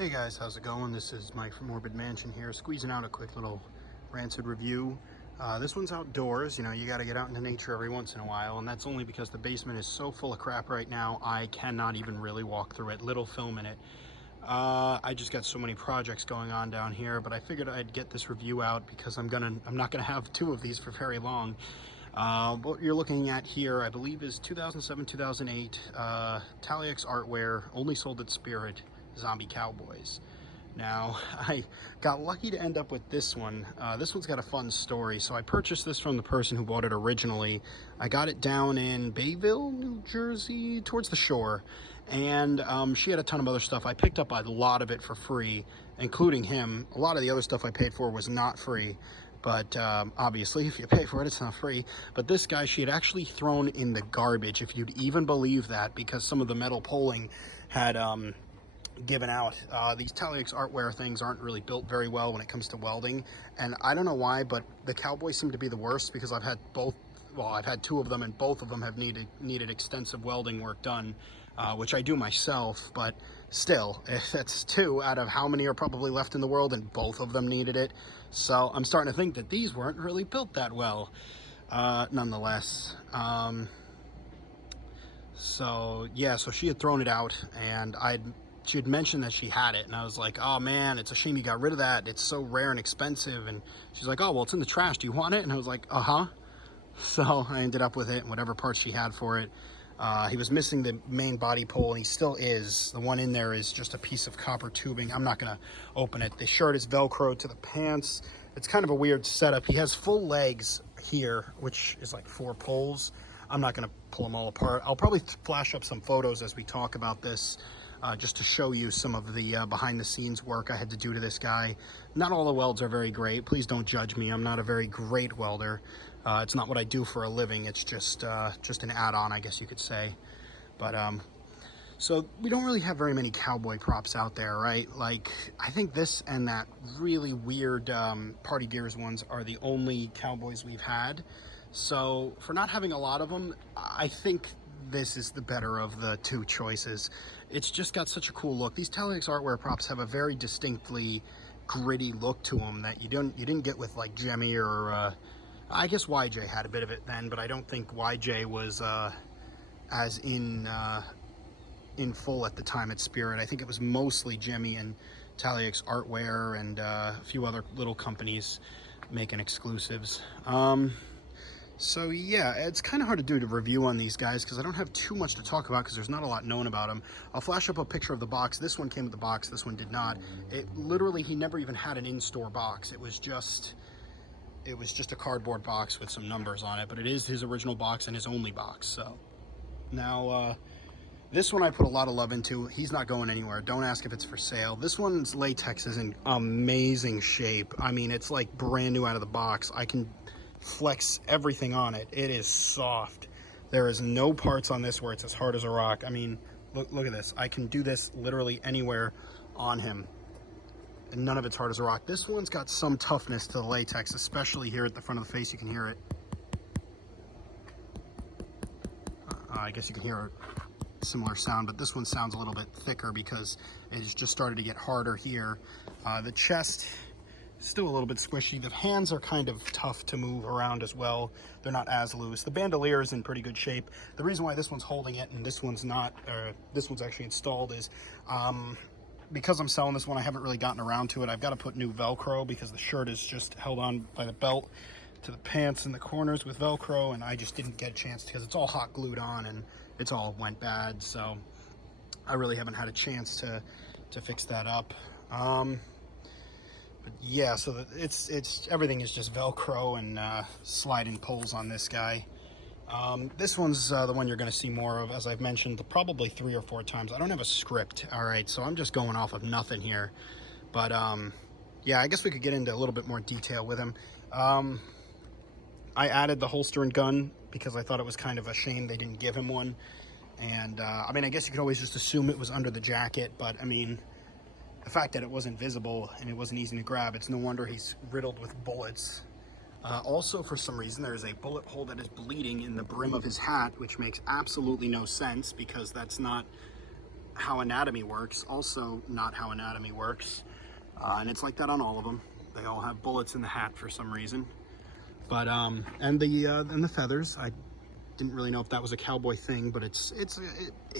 Hey guys, how's it going? This is Mike from Morbid Mansion here, squeezing out a quick little Rancid review. This one's outdoors. You know, you got to get out into nature every once in a while, and that's only because the basement is so full of crap right now, I cannot even really walk through it. Little film in it. I just got so many projects going on down here, but I figured I'd get this review out because I'm not gonna have two of these for very long. What you're looking at here, I believe, is 2007-2008 Tailuxe Artware, only sold at Spirit, zombie cowboys. Now, I got lucky to end up with this one. This one's got a fun story. So I purchased this from the person who bought it originally. I got it down in Bayville, New Jersey, towards the shore. And she had a ton of other stuff. I picked up a lot of it for free, including him. A lot of the other stuff I paid for was not free. But obviously, if you pay for it, it's not free. But this guy, she had actually thrown in the garbage, if you'd even believe that, because some of the metal poling had given out. These Tailuxe Artware things aren't really built very well when it comes to welding, and I don't know why, but the Cowboy seem to be the worst because I've had both. Well, I've had two of them, and both of them have needed extensive welding work done, which I do myself. But still, if that's two out of how many are probably left in the world, and both of them needed it, so I'm starting to think that these weren't really built that well. Nonetheless. So yeah, so she had thrown it out, and she had mentioned that she had it, and I was like, oh man, it's a shame you got rid of that. It's so rare and expensive. And she's like, oh, well, it's in the trash. Do you want it? And I was like, uh-huh. So I ended up with it, and whatever parts she had for it. He was missing the main body pole, and he still is. The one in there is just a piece of copper tubing. I'm not going to open it. The shirt is Velcro to the pants. It's kind of a weird setup. He has full legs here, which is like 4 poles. I'm not going to pull them all apart. I'll probably flash up some photos as we talk about this, just to show you some of the behind-the-scenes work I had to do to this guy. Not all the welds are very great. Please don't judge me. I'm not a very great welder. It's not what I do for a living. It's just an add-on, I guess you could say. But so we don't really have very many cowboy props out there, right? Like, I think this and that really weird Party Gears ones are the only cowboys we've had. So for not having a lot of them, I think this is the better of the two choices. It's just got such a cool look. These Tailuxe Artware props have a very distinctly gritty look to them that you didn't get with like Jemmy or I guess YJ had a bit of it then, but I don't think YJ was as in full at the time at Spirit. I think it was mostly Jemmy and Tailuxe Artware and a few other little companies making exclusives. So yeah, it's kind of hard to do a review on these guys because I don't have too much to talk about because there's not a lot known about them. I'll flash up a picture of the box. This one came with the box, this one did not. It literally, he never even had an in-store box. It was just a cardboard box with some numbers on it, but it is his original box and his only box. So now this one I put a lot of love into. He's not going anywhere. Don't ask if it's for sale. This one's latex is in amazing shape. I mean, it's like brand new out of the box. I can flex everything on it. It is soft. There is no parts on this where it's as hard as a rock. I mean, look at this. I can do this literally anywhere on him, and none of it's hard as a rock. This one's got some toughness to the latex, especially here at the front of the face. You can hear it. I guess you can hear a similar sound, but this one sounds a little bit thicker because it's just started to get harder here. The chest, still a little bit squishy. The hands are kind of tough to move around as well. They're not as loose. The bandolier is in pretty good shape. The reason why this one's holding it and this one's not, this one's actually installed, is because I'm selling this one, I haven't really gotten around to it. I've got to put new Velcro because the shirt is just held on by the belt to the pants in the corners with Velcro, and I just didn't get a chance because it's all hot glued on and it's all went bad. So I really haven't had a chance to fix that up. But yeah, so it's everything is just Velcro and sliding poles on this guy. This one's the one you're going to see more of, as I've mentioned probably 3 or 4 times. I don't have a script, all right, so I'm just going off of nothing here. But yeah, I guess we could get into a little bit more detail with him. I added the holster and gun because I thought it was kind of a shame they didn't give him one. And I mean, I guess you could always just assume it was under the jacket, but I mean, the fact that it wasn't visible and it wasn't easy to grab, it's no wonder he's riddled with bullets. Also, for some reason, there is a bullet hole that is bleeding in the brim of his hat, which makes absolutely no sense because that's not how anatomy works, also not how anatomy works. And it's like that on all of them. They all have bullets in the hat for some reason. But and the feathers, I didn't really know if that was a Cowboy thing, but it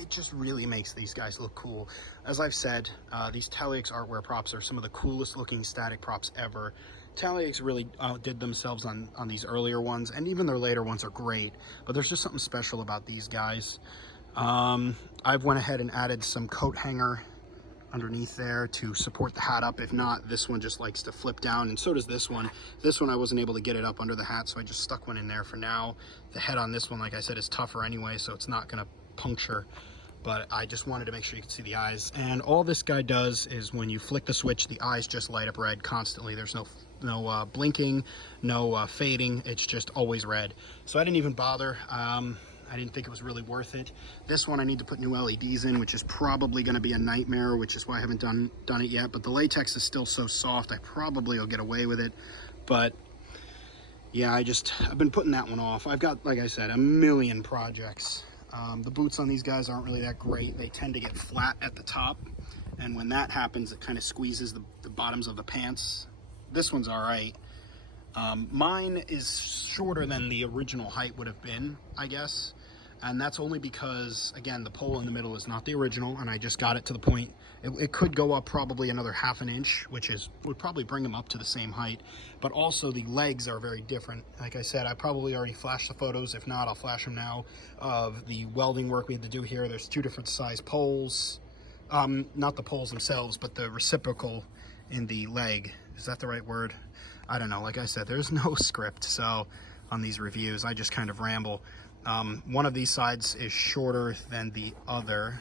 just really makes these guys look cool. As I've said, these Tailuxe Artware props are some of the coolest looking static props ever. Tailuxe really outdid themselves on these earlier ones, and even their later ones are great, but there's just something special about these guys. I've went ahead and added some coat hanger underneath there to support the hat up. If not, this one just likes to flip down, and so does this one. This one I wasn't able to get it up under the hat, so I just stuck one in there for now. The head on this one, like I said, is tougher anyway, so it's not gonna puncture, but I just wanted to make sure you could see the eyes. And all this guy does is when you flick the switch, the eyes just light up red constantly. There's no blinking, no fading, it's just always red. So I didn't even bother. I didn't think it was really worth it. This one I need to put new LEDs in, which is probably going to be a nightmare, which is why I haven't done it yet. But the latex is still so soft, I probably will get away with it. But yeah, I've been putting that one off. I've got, like I said, a million projects. The boots on these guys aren't really that great. They tend to get flat at the top, and when that happens, it kind of squeezes the bottoms of the pants. This one's all right. Mine is shorter than the original height would have been, I guess. And that's only because, again, the pole in the middle is not the original, and I just got it to the point. It could go up probably another ½ an inch, which would probably bring them up to the same height. But also the legs are very different. Like I said, I probably already flashed the photos. If not, I'll flash them now of the welding work we had to do here. There's 2 different size poles. Not the poles themselves, but the reciprocal in the leg. Is that the right word? I don't know. Like I said, there's no script, so on these reviews, I just kind of ramble. One of these sides is shorter than the other.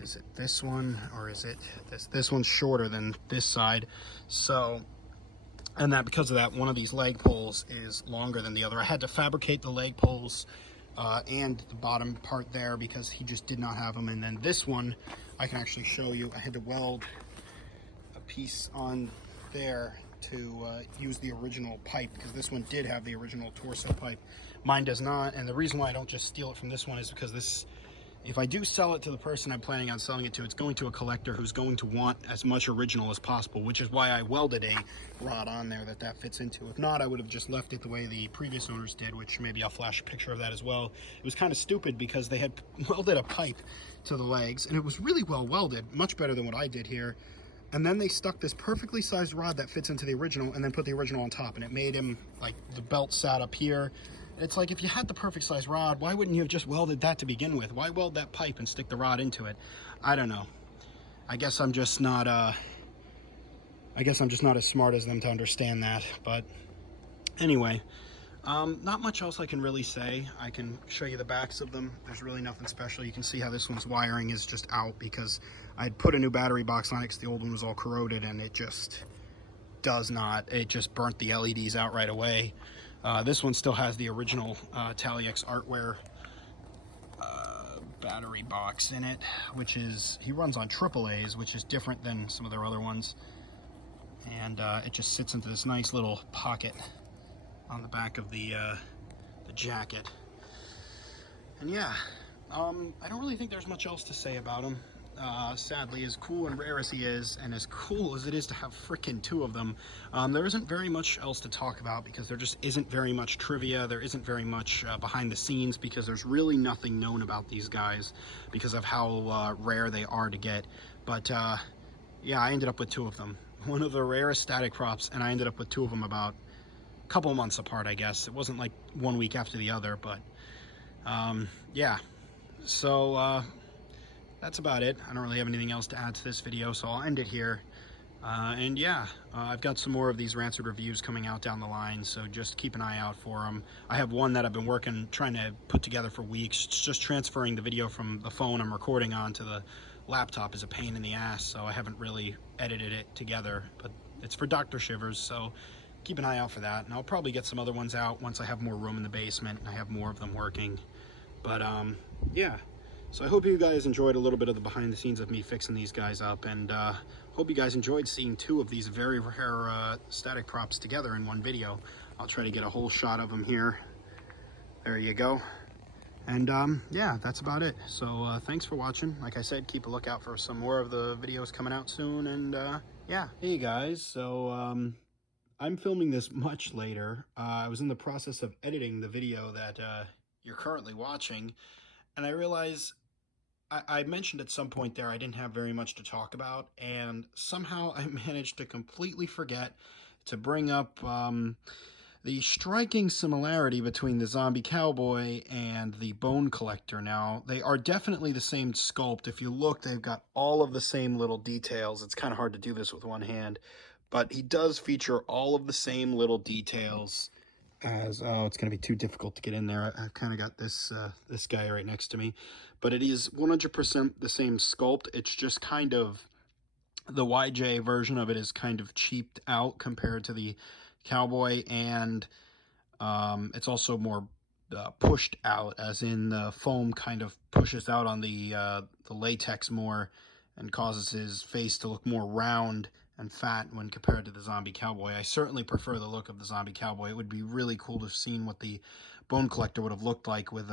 Is it this one, or is it this? This one's shorter than this side. So, and that because of that, one of these leg poles is longer than the other. I had to fabricate the leg poles and the bottom part there because he just did not have them. And then this one, I can actually show you. I had to weld a piece on there to use the original pipe, because this one did have the original torso pipe. Mine does not, and the reason why I don't just steal it from this one is because this, if I do sell it to the person I'm planning on selling it to, it's going to a collector who's going to want as much original as possible, which is why I welded a rod on there that fits into. If not, I would have just left it the way the previous owners did, which maybe I'll flash a picture of that as well. It was kind of stupid because they had welded a pipe to the legs, and it was really well welded, much better than what I did here. And then they stuck this perfectly sized rod that fits into the original and then put the original on top, and it made him, like, the belt sat up here. It's like, if you had the perfect size rod, why wouldn't you have just welded that to begin with? Why weld that pipe and stick the rod into it? I don't know. I guess I'm just not as smart as them to understand that. But anyway, not much else I can really say. I can show you the backs of them. There's really nothing special. You can see how this one's wiring is just out because I'd put a new battery box on it because the old one was all corroded, and it just does not. It just burnt the LEDs out right away. This one still has the original Tailuxe Artware battery box in it, which is, he runs on AAAs, which is different than some of their other ones. And it just sits into this nice little pocket on the back of the jacket. And yeah, I don't really think there's much else to say about them. Sadly, as cool and rare as he is, and as cool as it is to have frickin' 2 of them, there isn't very much else to talk about because there just isn't very much trivia. There isn't very much behind the scenes because there's really nothing known about these guys because of how rare they are to get. But yeah, I ended up with 2 of them. One of the rarest static props, and I ended up with 2 of them about a couple months apart, I guess. It wasn't like 1 week after the other, but yeah. So that's about it. I don't really have anything else to add to this video, so I'll end it here. And yeah, I've got some more of these Rancid reviews coming out down the line, so just keep an eye out for them. I have one that I've been trying to put together for weeks. It's just transferring the video from the phone I'm recording on to the laptop is a pain in the ass, so I haven't really edited it together, but it's for Dr. Shivers, so keep an eye out for that. And I'll probably get some other ones out once I have more room in the basement and I have more of them working. But yeah. So I hope you guys enjoyed a little bit of the behind the scenes of me fixing these guys up, and hope you guys enjoyed seeing 2 of these very rare static props together in one video. I'll try to get a whole shot of them here. There you go. And yeah, that's about it. So thanks for watching. Like I said, keep a lookout for some more of the videos coming out soon. And yeah. Hey guys, so I'm filming this much later. I was in the process of editing the video that you're currently watching, and I realized I mentioned at some point there I didn't have very much to talk about, and somehow I managed to completely forget to bring up the striking similarity between the zombie cowboy and the bone collector. Now, they are definitely the same sculpt. If you look, they've got all of the same little details. It's kind of hard to do this with one hand, but he does feature all of the same little details as, oh, it's going to be too difficult to get in there. I've kind of got this this guy right next to me, but it is 100% the same sculpt. It's just kind of, the YJ version of it is kind of cheaped out compared to the cowboy, and it's also more pushed out, as in the foam kind of pushes out on the latex more and causes his face to look more round and fat when compared to the zombie cowboy. I certainly prefer the look of the zombie cowboy. It would be really cool to have seen what the bone collector would have looked like with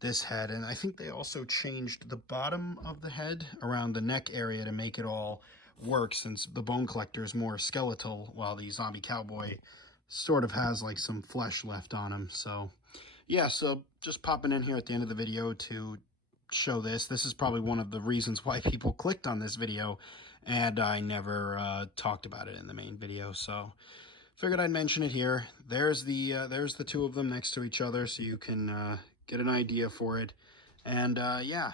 this head. And I think they also changed the bottom of the head around the neck area to make it all work, since the bone collector is more skeletal while the zombie cowboy sort of has like some flesh left on him. So yeah, so just popping in here at the end of the video to show this. This is probably one of the reasons why people clicked on this video, and I never talked about it in the main video, so figured I'd mention it here. There's the two of them next to each other, so you can get an idea for it. And yeah,